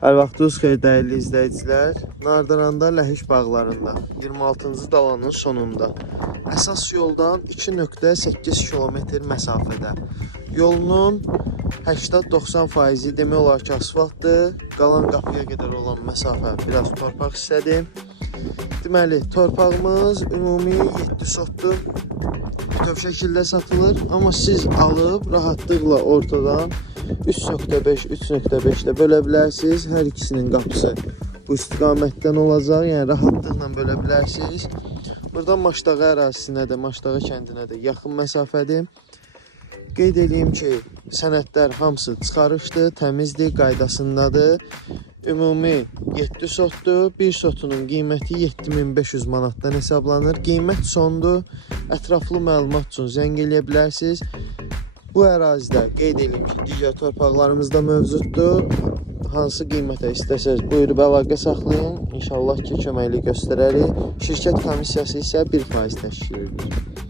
Hər vaxtınız xeyir dəyərli izləyicilər. Nardaranda Ləhəş bağlarında 26-cı dalanın sonunda əsas yoldan 2,8 kilometr məsafədə. Yolunun 80-90% demək olar ki, asfaltdır. Qalan qapıya qədər olan məsafə biraz torpaq hissədir. Deməli, torpağımız ümumi 7 sotdur. Bütöv şəkildə satılır, amma siz alıb rahatlıqla ortadan 3,5 ilə bölə bilərsiniz. Hər ikisinin qapısı bu istiqamətdən olacaq, yəni rahatlıqla bölə bilərsiniz. Buradan Maşdağı ərazisinə də, Maşdağı kəndinə də yaxın məsafədir. Qeyd edeyim ki, sənədlər hamısı çıxarışdır, təmizdir, qaydasındadır. Ümumi 7 sotdur. Bir sotunun qiyməti 7500 manatdan hesablanır. Qiymət sondur. Ətraflı məlumat üçün zəng eləyə bilərsiniz. Bu ərazidə qeyd edeyim ki, digər torpaqlarımız da mövcuddur. Hansı qiymətə istəsəz buyurub əlaqə saxlayın. İnşallah ki, köməkli göstərərik. Şirkət komissiyası isə 1% təşkil edir.